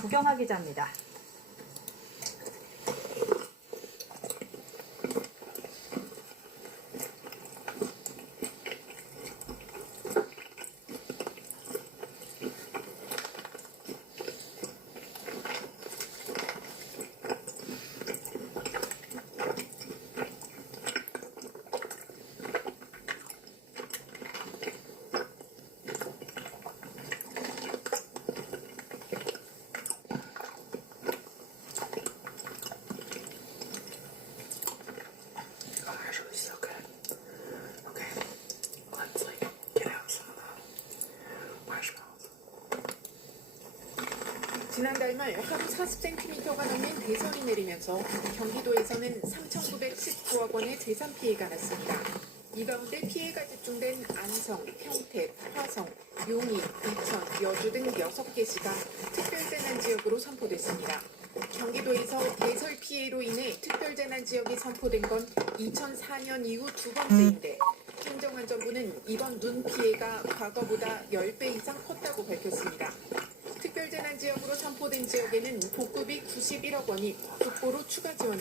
구경하 기자입니다. 지난달 말 하루 40cm가 넘는 대선이 내리면서 경기도에서는 3,919억 원의 재산 피해가 났습니다. 이 가운데 피해가 집중된 안성, 평택, 화성, 용인, 이천, 여주 등 6개 시가 특별재난지역으로 선포됐습니다. 경기도에서 대설 피해로 인해 특별재난지역이 선포된 건 2004년 이후 두 번째인데 행정안전부는 이번 눈 피해가 과거보다 10배 이상 컸다고 밝혔습니다. 특별재난 지역으로 선포된 지역에는 복급이 91억 원이 국고로 추가 지원